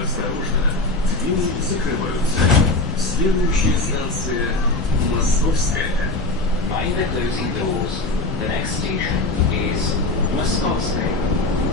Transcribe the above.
Осторожно, двери закрываются. Следующая станция Московская. Mind the closing doors. The next station is Moskovskoye.